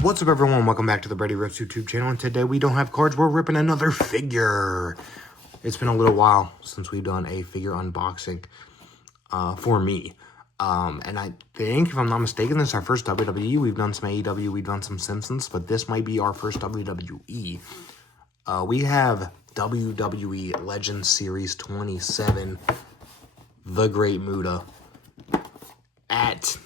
What's up, everyone? Welcome back to the Brady Rips YouTube channel, and today we don't have cards, we're ripping another figure. It's been a little while since we've done a figure unboxing for me. And I think, if I'm not mistaken, this is our first WWE. We've done some AEW, we've done some Simpsons, but this might be our first WWE. We have WWE Legends Series 27, the Great Muta, at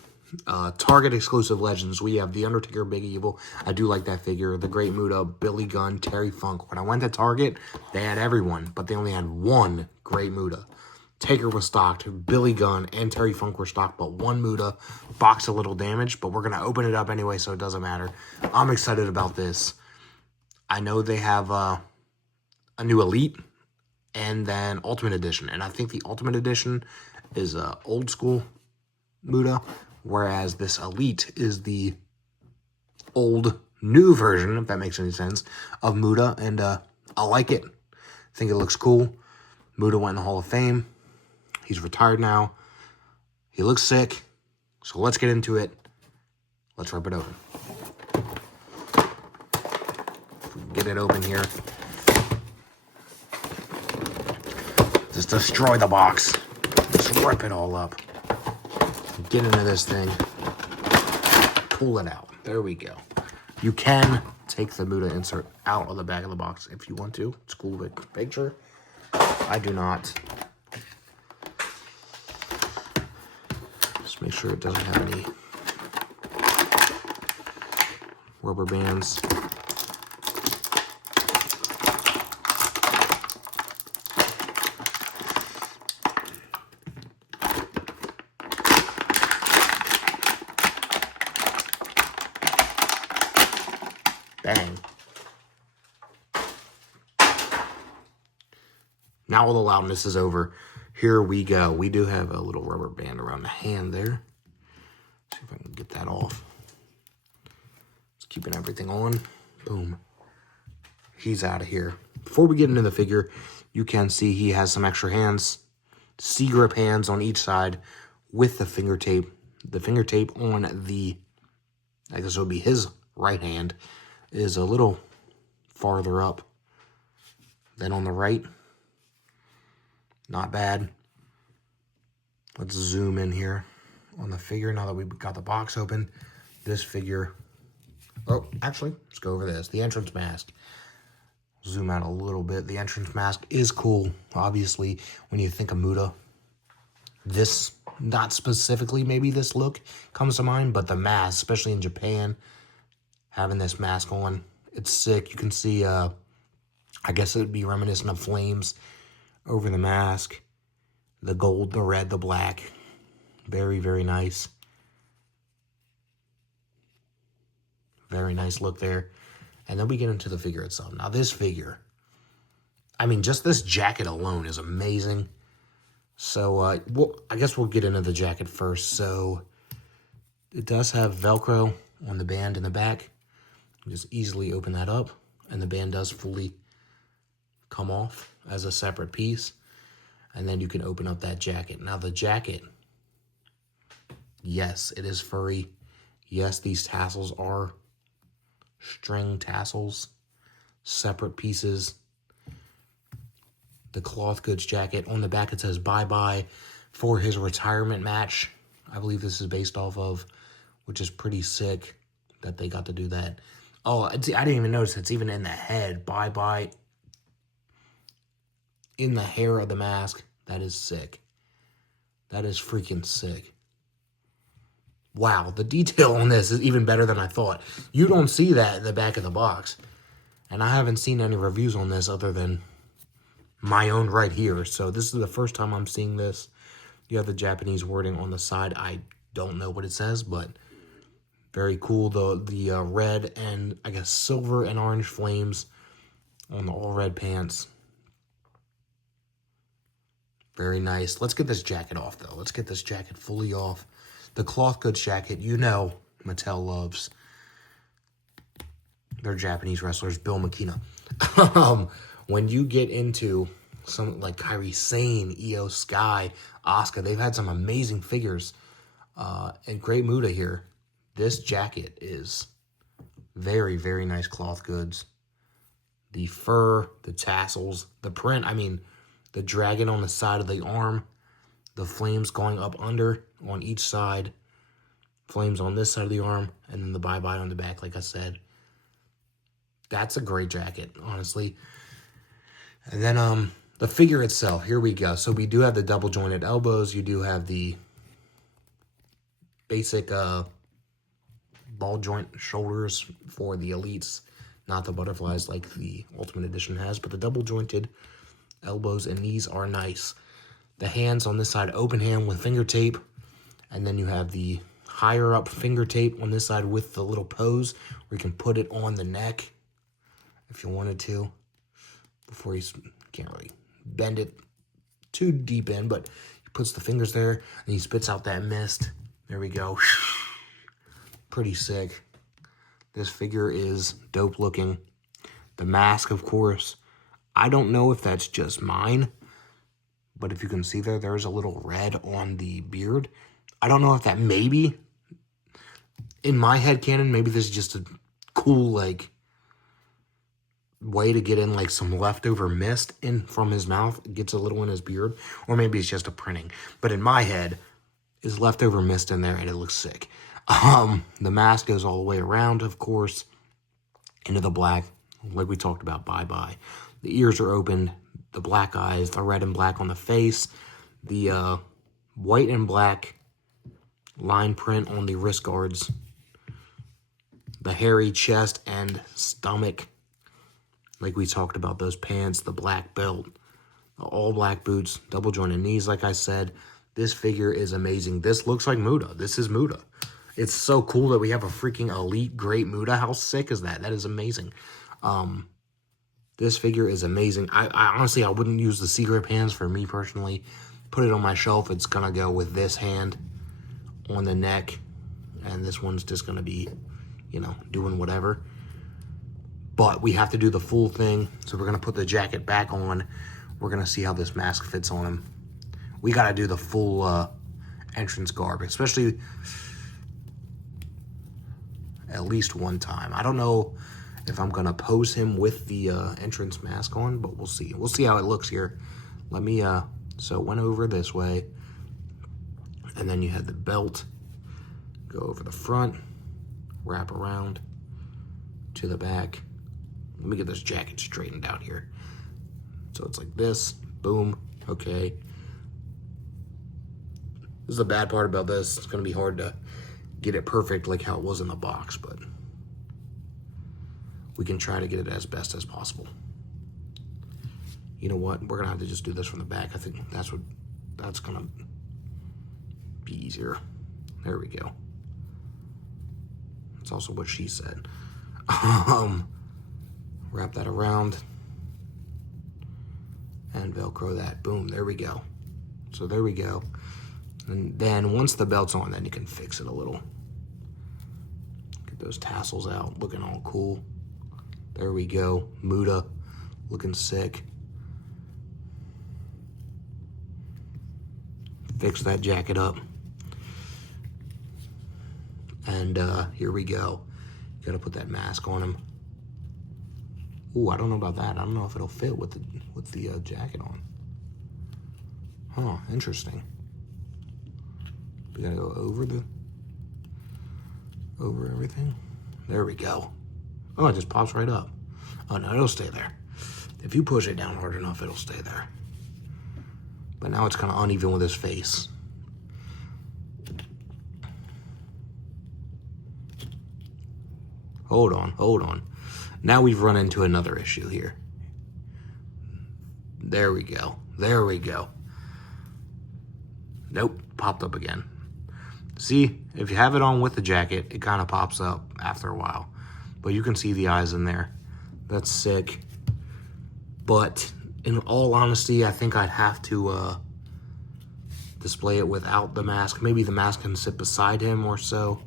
Target exclusive Legends. We have The Undertaker, Big Evil. I do like that figure. The Great Muta, Billy Gunn, Terry Funk. When I went to Target, they had everyone, but they only had one Great Muta. Taker was stocked, Billy Gunn and Terry Funk were stocked, but one Muta. Box a little damaged, but we're going to open it up anyway, so it doesn't matter. I'm excited about this. I know they have a new Elite and then Ultimate Edition, and I think the Ultimate Edition is old school Muta, whereas this Elite is the old new version, if that makes any sense, of Muta, and I like it. I think it looks cool. Muta went in the Hall of Fame. He's retired now. He looks sick, so let's get into it. Let's rip it open. If we can get it open here. Just destroy the box. Just rip it all up. Get into this thing. Pull it out. There we go. You can take the Muta insert out of the back of the box if you want to. It's cool with picture. I do not. Just make sure it doesn't have any rubber bands. Bang. Now all the loudness is over. Here we go. We do have a little rubber band around the hand there. See if I can get that off. Just keeping everything on. Boom. He's out of here. Before we get into the figure, you can see he has some extra hands. C-grip hands on each side with the finger tape. The finger tape on the, I guess it would be his right hand, is a little farther up than on the right. Not bad. Let's zoom in here on the figure now that we've got the box open. This figure, oh, actually, let's go over this. The entrance mask. Zoom out a little bit. The entrance mask is cool. Obviously, when you think of Muta, this, not specifically maybe this look comes to mind, but the mask, especially in Japan, having this mask on, it's sick. You can see, I guess it would be reminiscent of flames over the mask. The gold, the red, the black. Very, very nice. Very nice look there. And then we get into the figure itself. Now this figure, I mean, just this jacket alone is amazing. So, I guess we'll get into the jacket first. So, it does have Velcro on the band in the back. Just easily open that up, and the band does fully come off as a separate piece. And then you can open up that jacket. Now the jacket, yes, it is furry. Yes, these tassels are string tassels, separate pieces. The cloth goods jacket, on the back it says bye-bye for his retirement match. I believe this is based off of, which is pretty sick that they got to do that. Oh, I didn't even notice it's even in the head. Bye-bye. In the hair of the mask. That is sick. That is freaking sick. Wow, the detail on this is even better than I thought. You don't see that in the back of the box. And I haven't seen any reviews on this other than my own right here. So this is the first time I'm seeing this. You have the Japanese wording on the side. I don't know what it says, but very cool. The red and, I guess, silver and orange flames on the all-red pants. Very nice. Let's get this jacket off, though. Let's get this jacket fully off. The cloth goods jacket, you know Mattel loves their Japanese wrestlers, Bill Makina. When you get into some like Kairi Sane, Io Sky, Asuka, they've had some amazing figures. And Great Muta here. This jacket is Very, very nice cloth goods. The fur, the tassels, the print, I mean, the dragon on the side of the arm, the flames going up under on each side, flames on this side of the arm, and then the bye-bye on the back, like I said. That's a great jacket, honestly. And then the figure itself, here we go. So we do have the double jointed elbows. You do have the basic ball joint shoulders for the elites, not the butterflies like the Ultimate Edition has, but the double jointed elbows and knees are nice. The hands on this side, open hand with finger tape, and then you have the higher up finger tape on this side with the little pose where you can put it on the neck if you wanted to, before you can't really bend it too deep in, but he puts the fingers there and he spits out that mist. There we go. Pretty sick. This figure is dope looking. The mask, of course, I don't know if that's just mine, but if you can see there, there's a little red on the beard. I don't know if that maybe, in my headcanon, maybe this is just a cool, like, way to get in, like, some leftover mist in from his mouth. It gets a little in his beard, or maybe it's just a printing. But in my head, is leftover mist in there, and it looks sick. The mask goes all the way around, of course, into the black, like we talked about, bye-bye. The ears are opened, the black eyes, the red and black on the face, the white and black line print on the wrist guards, the hairy chest and stomach, like we talked about, those pants, the black belt, the all black boots, double jointed knees, like I said. This figure is amazing. This looks like Muta. This is Muta. It's so cool that we have a freaking elite Great Muta. How sick is that? That is amazing. This figure is amazing. I honestly, I wouldn't use the C-grip hands for me personally. Put it on my shelf. It's going to go with this hand on the neck. And this one's just going to be, you know, doing whatever. But we have to do the full thing. So we're going to put the jacket back on. We're going to see how this mask fits on him. We got to do the full entrance garb, especially at least one time. I don't know if I'm going to pose him with the entrance mask on, but we'll see. We'll see how it looks here. Let me, so it went over this way, and then you had the belt go over the front, wrap around to the back. Let me get this jacket straightened out here. So it's like this, boom, okay. This is the bad part about this. It's going to be hard to get it perfect like how it was in the box, but we can try to get it as best as possible. You know what? We're going to have to just do this from the back. I think that's going to be easier. There we go. That's also what she said. Wrap that around and Velcro that. Boom, there we go. So there we go. And then once the belt's on, then you can fix it a little. Get those tassels out, looking all cool. There we go. Muta, looking sick. Fix that jacket up. And here we go. Gotta put that mask on him. Ooh, I don't know about that. I don't know if it'll fit with the jacket on. Huh, interesting. We gotta go over everything. There we go. Oh, it just pops right up. Oh no, it'll stay there. If you push it down hard enough, it'll stay there. But now it's kind of uneven with his face. Hold on. Now we've run into another issue here. There we go. Nope, popped up again. See, if you have it on with the jacket, it kind of pops up after a while. But you can see the eyes in there. That's sick. But in all honesty, I think I'd have to display it without the mask. Maybe the mask can sit beside him or so,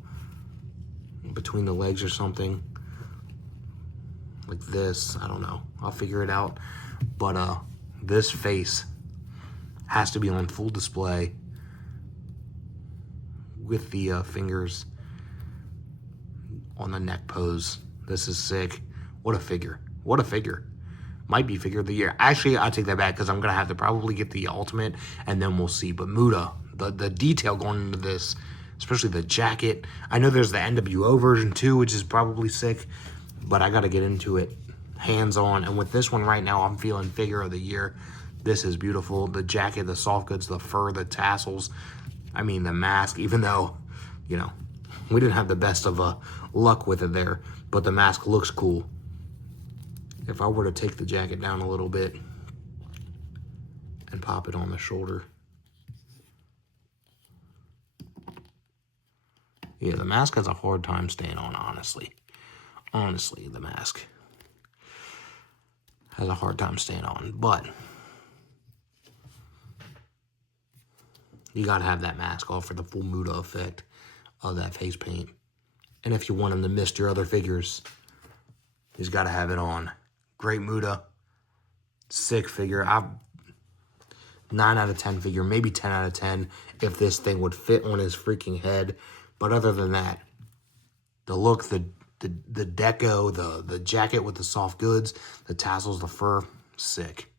between the legs or something. Like this, I don't know. I'll figure it out. But this face has to be on full display with the fingers on the neck pose. This is sick. What a figure. What a figure. Might be figure of the year. Actually, I take that back because I'm going to have to probably get the ultimate and then we'll see. But Muta, the detail going into this, especially the jacket. I know there's the NWO version too, which is probably sick. But I got to get into it hands-on. And with this one right now, I'm feeling figure of the year. This is beautiful. The jacket, the soft goods, the fur, the tassels. I mean, the mask, even though, you know, we didn't have the best of luck with it there. But the mask looks cool. If I were to take the jacket down a little bit and pop it on the shoulder. Yeah, the mask has a hard time staying on, honestly. Honestly, the mask has a hard time staying on. But you got to have that mask off for the full Muta effect of that face paint. And if you want him to miss your other figures, he's got to have it on. Great Muta, sick figure. 9 out of 10 figure, maybe 10 out of 10 if this thing would fit on his freaking head. But other than that, the look, the deco, the jacket with the soft goods, the tassels, the fur, sick.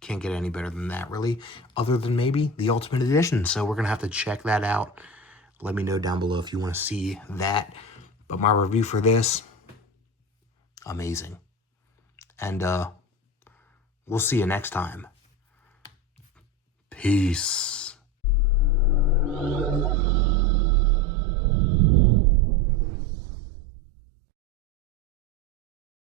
Can't get any better than that, really, other than maybe the Ultimate Edition. So we're going to have to check that out. Let me know down below if you want to see that. But my review for this, amazing. And we'll see you next time. Peace.